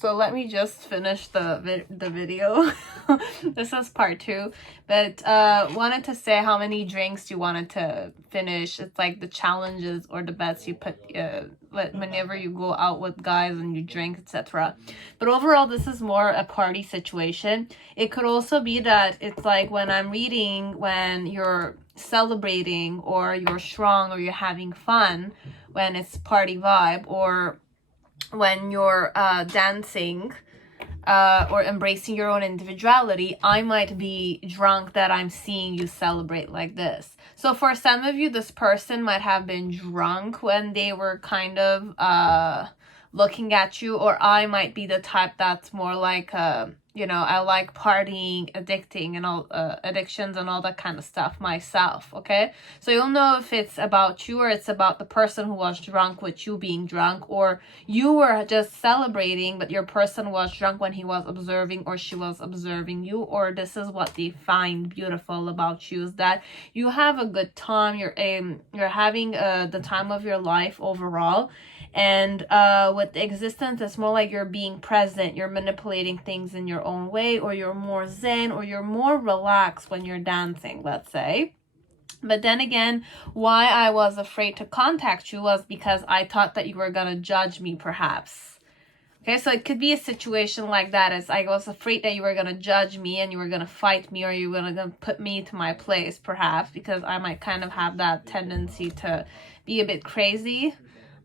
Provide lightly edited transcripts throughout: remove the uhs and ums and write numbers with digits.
So let me just finish the video. This is part 2, but wanted to say how many drinks you wanted to finish. It's like the challenges or the bets you put whenever you go out with guys and you drink, etc. But overall, this is more a party situation. It could also be that it's like when I'm reading, when you're celebrating or you're strong or you're having fun, when it's party vibe, or when you're dancing or embracing your own individuality. I might be drunk that I'm seeing you celebrate like this. So for some of you, this person might have been drunk when they were kind of looking at you, or I might be the type that's more like you know, I like partying, addicting, and all addictions and all that kind of stuff myself. Okay, so you'll know if it's about you or it's about the person who was drunk with you being drunk, or you were just celebrating but your person was drunk when he was observing or she was observing you. Or this is what they find beautiful about you, is that you have a good time, you're having the time of your life overall. And with the existence, it's more like you're being present, you're manipulating things in your own way, or you're more zen, or you're more relaxed when you're dancing, let's say. But then again, why I was afraid to contact you was because I thought that you were gonna judge me, perhaps. Okay, so it could be a situation like that, as I was afraid that you were gonna judge me and you were gonna fight me, or you were gonna put me to my place, perhaps, because I might kind of have that tendency to be a bit crazy.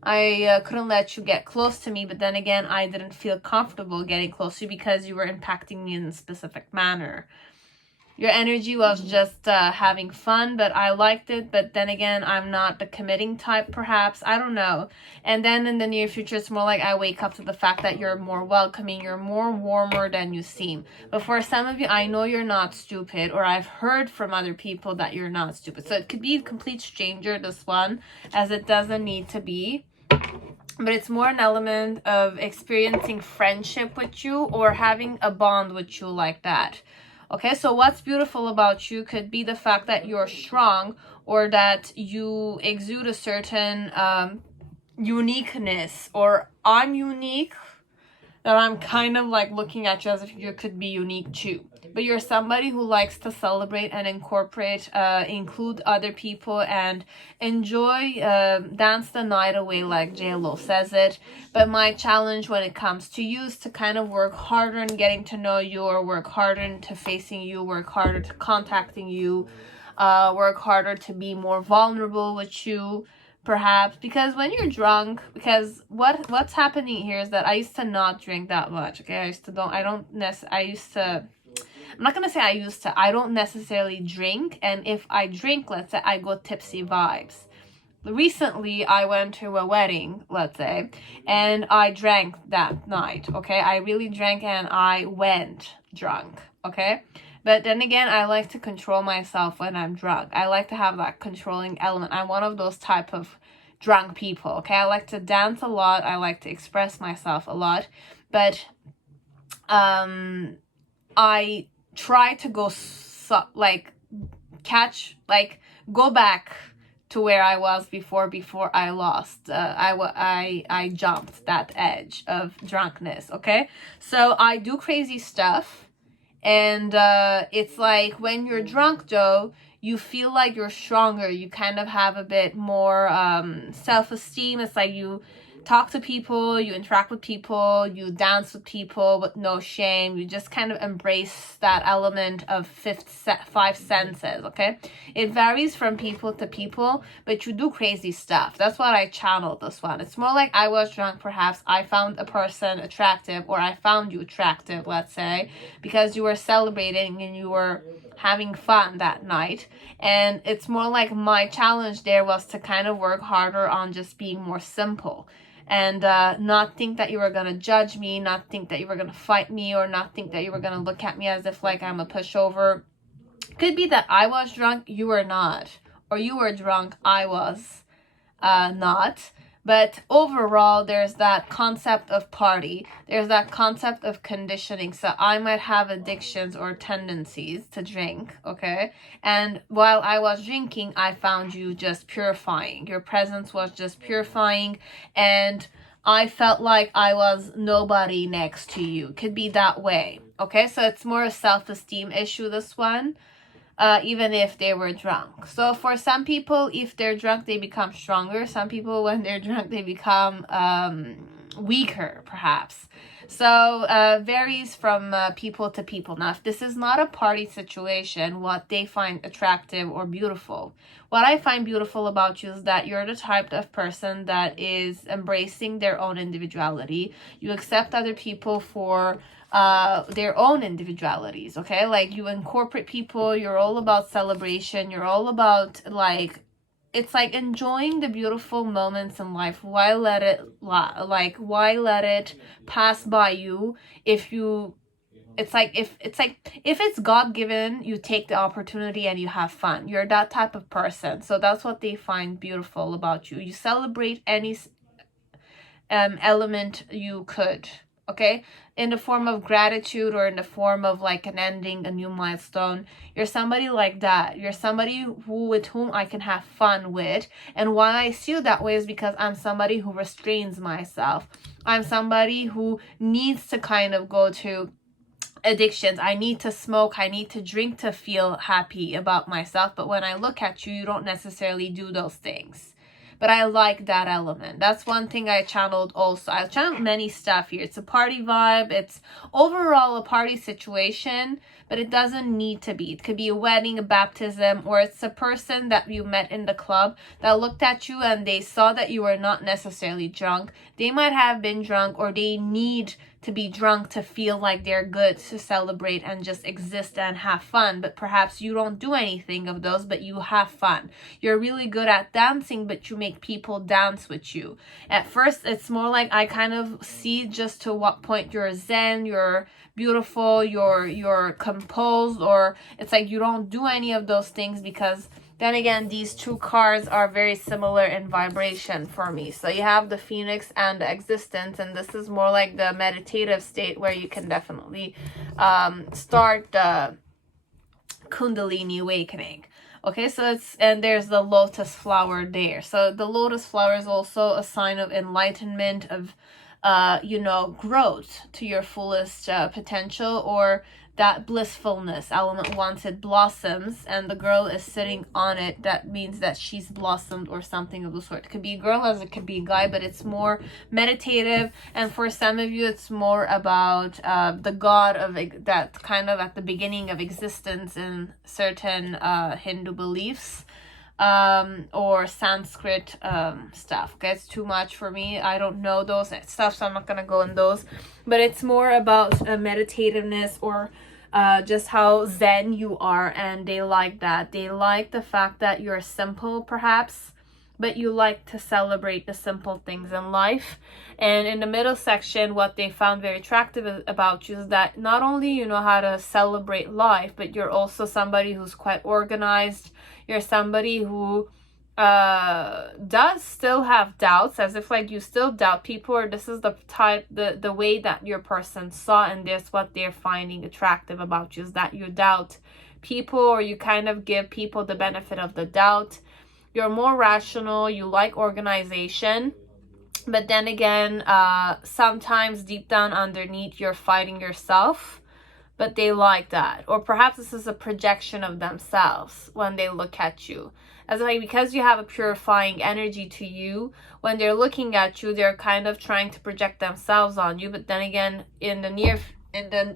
I couldn't let you get close to me, but then again, I didn't feel comfortable getting close to you because you were impacting me in a specific manner. Your energy was just having fun, but I liked it. But then again, I'm not the committing type, perhaps. I don't know. And then in the near future, it's more like I wake up to the fact that you're more welcoming, you're more warmer than you seem. But for some of you, I know you're not stupid, or I've heard from other people that you're not stupid. So it could be a complete stranger, this one, as it doesn't need to be. But it's more an element of experiencing friendship with you or having a bond with you like that. Okay, so what's beautiful about you could be the fact that you're strong, or that you exude a certain uniqueness, or I'm unique, that I'm kind of like looking at you as if you could be unique too. But you're somebody who likes to celebrate and incorporate, include other people, and enjoy, dance the night away, like J-Lo says it. But my challenge when it comes to you is to kind of work harder in getting to know you, or work harder into facing you, work harder to contacting you, work harder to be more vulnerable with you, perhaps, because when you're drunk, because what's happening here is that I used to not drink that much. Okay, I'm not gonna say I don't necessarily drink, and if I drink, let's say I go tipsy vibes. Recently I went to a wedding, let's say, and I drank that night. Okay, I really drank and I went drunk. Okay, but then again, I like to control myself when I'm drunk. I like to have that controlling element. I'm one of those type of drunk people. Okay, I like to dance a lot, I like to express myself a lot, but I try to go go back to where I was before I lost. I jumped that edge of drunkenness. Okay, so I do crazy stuff, and it's like when you're drunk, though, you feel like you're stronger. You kind of have a bit more self-esteem. It's like you talk to people, you interact with people, you dance with people with no shame. You just kind of embrace that element of five senses. Okay, it varies from people to people, but you do crazy stuff. That's what I channeled this one. It's more like I was drunk, perhaps I found a person attractive, or I found you attractive, let's say, because you were celebrating and you were having fun that night. And it's more like my challenge there was to kind of work harder on just being more simple, and not think that you were gonna judge me, not think that you were gonna fight me, or not think that you were gonna look at me as if like I'm a pushover. Could be that I was drunk, you were not, or you were drunk, I was not. But overall, there's that concept of party. There's that concept of conditioning. So I might have addictions or tendencies to drink, okay? And while I was drinking, I found you just purifying. Your presence was just purifying. And I felt like I was nobody next to you. Could be that way. Okay, so it's more a self-esteem issue, this one. Even if they were drunk. So for some people, if they're drunk, they become stronger. Some people, when they're drunk, they become weaker, perhaps. So varies from people to people. Now, if this is not a party situation, what they find attractive or beautiful. What I find beautiful about you is that you're the type of person that is embracing their own individuality. You accept other people for their own individualities, okay? Like, you incorporate people, you're all about celebration, you're all about, like, it's like enjoying the beautiful moments in life. Why let it pass by you? If you, it's like if it's God-given, you take the opportunity and you have fun. You're that type of person. So that's what they find beautiful about you. You celebrate any element you could, okay, in the form of gratitude or in the form of like an ending, a new milestone. You're somebody like that. You're somebody with whom I can have fun with. And why I see you that way is because I'm somebody who restrains myself. I'm somebody who needs to kind of go to addictions. I need to smoke, I need to drink to feel happy about myself. But when I look at you, you don't necessarily do those things. But I like that element. That's one thing I channeled also. I channeled many stuff here. It's a party vibe. It's overall a party situation, but it doesn't need to be. It could be a wedding, a baptism, or it's a person that you met in the club that looked at you and they saw that you were not necessarily drunk. They might have been drunk, or they need to be drunk to feel like they're good, to celebrate and just exist and have fun. But perhaps you don't do anything of those, but you have fun. You're really good at dancing, but you make people dance with you. At first, it's more like I kind of see just to what point you're zen, you're beautiful, you're composed, or it's like you don't do any of those things, because then again, these two cards are very similar in vibration for me. So you have the Phoenix and the Existence, and this is more like the meditative state where you can definitely start the Kundalini awakening. Okay, so it's, and there's the lotus flower there. So the lotus flower is also a sign of enlightenment, of growth to your fullest potential, or that blissfulness element. Once it blossoms and the girl is sitting on it, that means that she's blossomed or something of the sort. It could be a girl as it could be a guy, but it's more meditative. And for some of you, it's more about the god of that kind of at the beginning of existence in certain Hindu beliefs. Or Sanskrit stuff. Okay, it's too much for me. I don't know those stuff, so I'm not gonna go in those. But it's more about meditativeness, or just how zen you are, and they like that. They like the fact that you're simple, perhaps, but you like to celebrate the simple things in life. And in the middle section, what they found very attractive about you is that not only you know how to celebrate life, but you're also somebody who's quite organized. You're somebody who does still have doubts, as if like you still doubt people, or this is the type, the way that your person saw, and that's what they're finding attractive about you, is that you doubt people, or you kind of give people the benefit of the doubt. You're more rational, you like organization, but then again, sometimes deep down underneath, you're fighting yourself, but they like that. Or perhaps this is a projection of themselves when they look at you. As like, because you have a purifying energy to you, when they're looking at you, they're kind of trying to project themselves on you, but then again,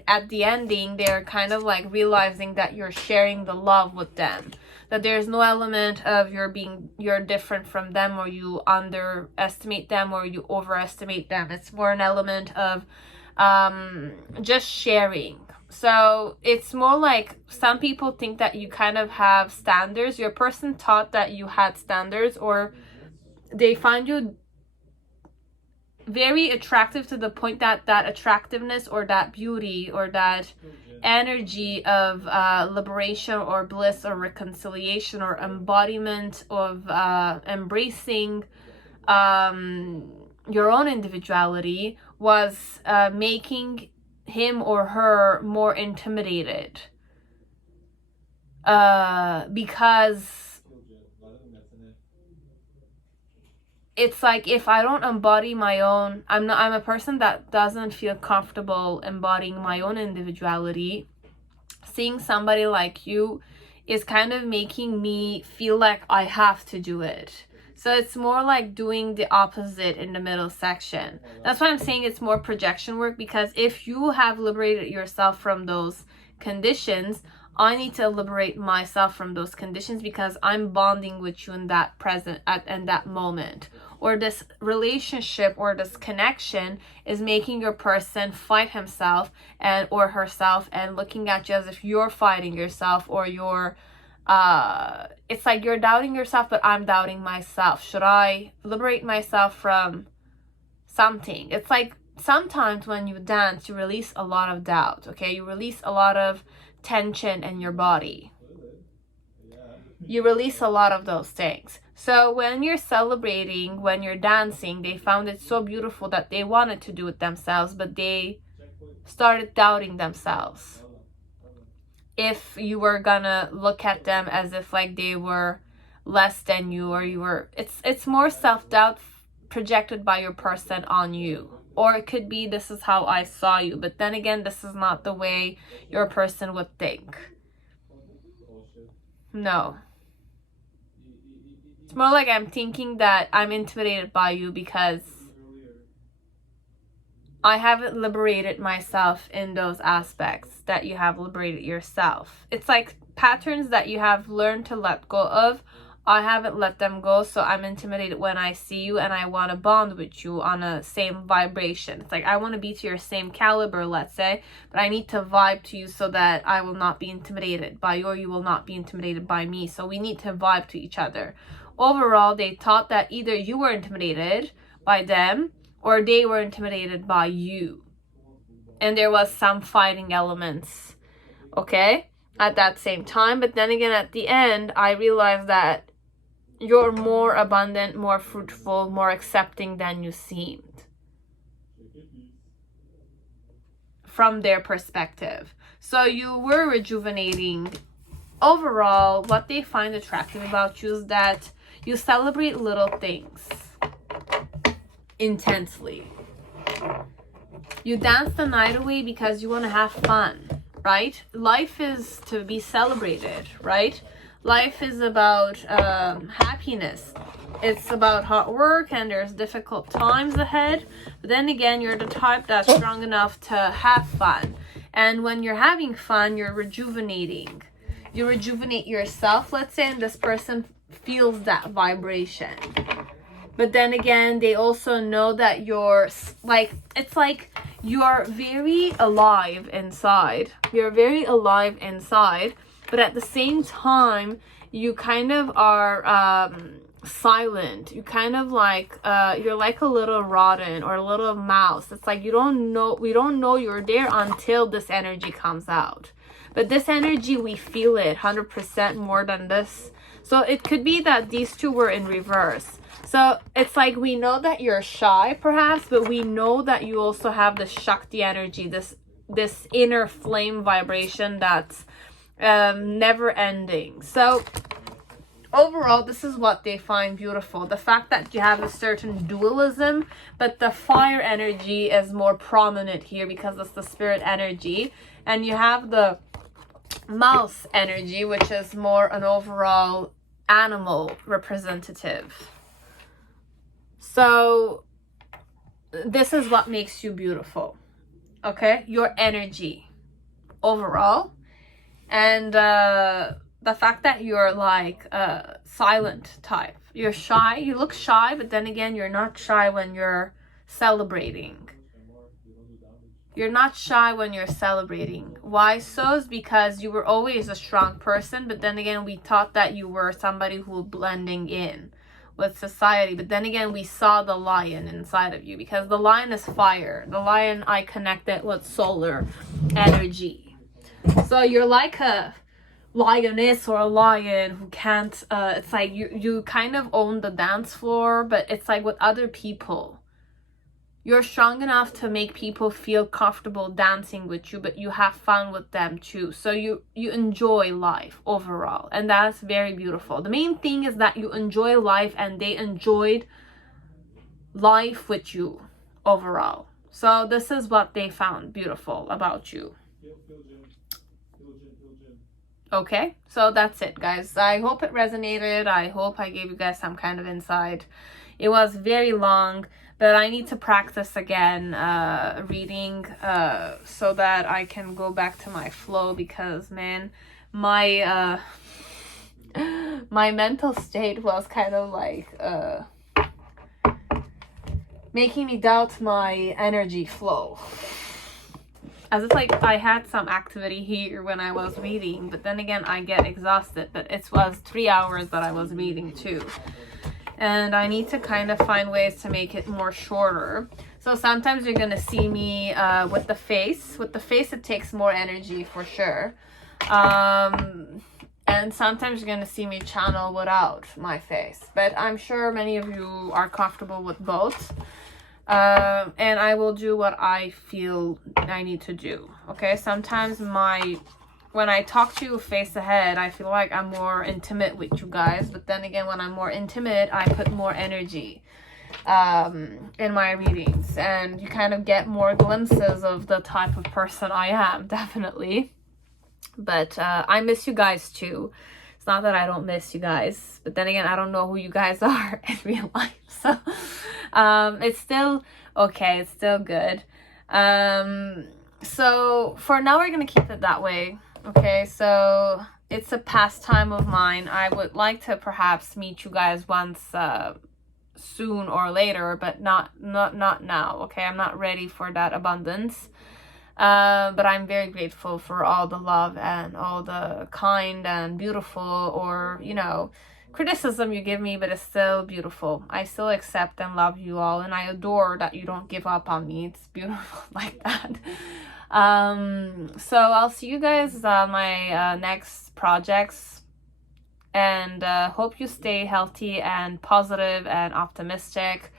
at the ending, they're kind of like realizing that you're sharing the love with them, that there's no element of you're different from them, or you underestimate them, or you overestimate them. It's more an element of just sharing. So it's more like, some people think that you kind of have standards. Your person thought that you had standards, or they find you very attractive to the point that that attractiveness, or that beauty, or that energy of liberation, or bliss, or reconciliation, or embodiment of embracing your own individuality, was making him or her more intimidated, because it's like if I don't embody my own, I'm a person that doesn't feel comfortable embodying my own individuality. Seeing somebody like you is kind of making me feel like I have to do it. So it's more like doing the opposite in the middle section. That's why I'm saying it's more projection work, because if you have liberated yourself from those conditions, I need to liberate myself from those conditions, because I'm bonding with you in that present in that moment. Or this relationship or this connection is making your person fight himself and or herself and looking at you as if you're fighting yourself, or you're it's like you're doubting yourself, but I'm doubting myself. Should I liberate myself from something? It's like sometimes when you dance, you release a lot of doubt, okay? You release a lot of tension in your body. You release a lot of those things. So when you're celebrating, when you're dancing, they found it so beautiful that they wanted to do it themselves, but they started doubting themselves. If you were gonna look at them as if like they were less than you, or you were, it's more self-doubt projected by your person on you. Or it could be, this is how I saw you, but then again, this is not the way your person would think. No. It's more like I'm thinking that I'm intimidated by you because I haven't liberated myself in those aspects that you have liberated yourself. It's like patterns that you have learned to let go of. I haven't let them go, so I'm intimidated when I see you, and I want to bond with you on a same vibration. It's like I want to be to your same caliber, let's say, but I need to vibe to you so that I will not be intimidated by you, or you will not be intimidated by me. So we need to vibe to each other. Overall, they thought that either you were intimidated by them or they were intimidated by you. And there was some fighting elements, okay, at that same time. But then again, at the end, I realized that you're more abundant, more fruitful, more accepting than you seemed from their perspective. So you were rejuvenating. Overall, what they find attractive about you is that you celebrate little things intensely. You dance the night away because you want to have fun, right? Life is to be celebrated, right? Life is about happiness. It's about hard work, and there's difficult times ahead. But then again, you're the type that's strong enough to have fun. And when you're having fun, you're rejuvenating. You rejuvenate yourself, let's say, and this person feels that vibration. But then again, they also know that you're like, it's like you're very alive inside. You're very alive inside. But at the same time, you kind of are silent. You kind of like, you're like a little rodent or a little mouse. It's like we don't know you're there until this energy comes out. But this energy, we feel it 100% more than this. So it could be that these two were in reverse. So it's like we know that you're shy perhaps, but we know that you also have the Shakti energy, this inner flame vibration that's never ending. So overall, this is what they find beautiful. The fact that you have a certain dualism, but the fire energy is more prominent here because it's the spirit energy. And you have the mouse energy, which is more an overall animal representative. So this is what makes you beautiful, okay? Your energy overall. And the fact that you're like a silent type. You're shy. You look shy, but then again, you're not shy when you're celebrating. You're not shy when you're celebrating. Why so? Is because you were always a strong person, but then again, we thought that you were somebody who was blending in with society. But then again, we saw the lion inside of you, because the lion is fire. The lion, I connected with solar energy. So you're like a lioness or a lion who can't, it's like you kind of own the dance floor, but it's like with other people. You're strong enough to make people feel comfortable dancing with you, but you have fun with them too. So you enjoy life overall, and that's very beautiful. The main thing is that you enjoy life and they enjoyed life with you overall. So this is what they found beautiful about you. Okay, so that's it, guys. I hope it resonated. I hope I gave you guys some kind of insight. It was very long, but I need to practice again reading so that I can go back to my flow, because man, my my mental state was kind of like making me doubt my energy flow. As if like I had some activity here when I was reading, but then again I get exhausted. But it was 3 hours that I was reading too. And I need to kind of find ways to make it more shorter. So sometimes you're gonna see me with the face. With the face it takes more energy for sure. And sometimes you're gonna see me channel without my face. But I'm sure many of you are comfortable with both. And I will do what I feel I need to do. Okay, sometimes when I talk to you face ahead, I feel like I'm more intimate with you guys, but then again, when I'm more intimate, I put more energy in my readings, and you kind of get more glimpses of the type of person I am, definitely. But I miss you guys too. It's not that I don't miss you guys, but then again, I don't know who you guys are in real life, so it's still okay, it's still good. So for now, we're gonna keep it that way. Okay, so it's a pastime of mine. I would like to perhaps meet you guys once soon or later, but not now. Okay, I'm not ready for that abundance. But I'm very grateful for all the love and all the kind and beautiful, or you know, criticism you give me, but it's still beautiful. I still accept and love you all, and I adore that you don't give up on me. It's beautiful like that. So I'll see you guys on my next projects, and hope you stay healthy and positive and optimistic.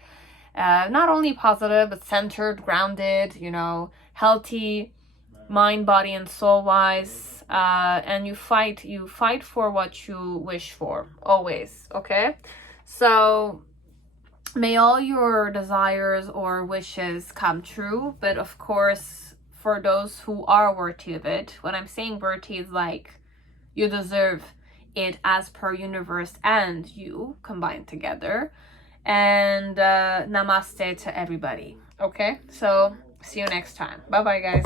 Not only positive, but centered, grounded, you know, healthy, mind, body, and soul wise. And you fight for what you wish for, always. Okay, so may all your desires or wishes come true, but of course, for those who are worthy of it, when I'm saying worthy, it's like you deserve it as per universe and you combined together. And namaste to everybody. Okay, so see you next time. Bye bye, guys.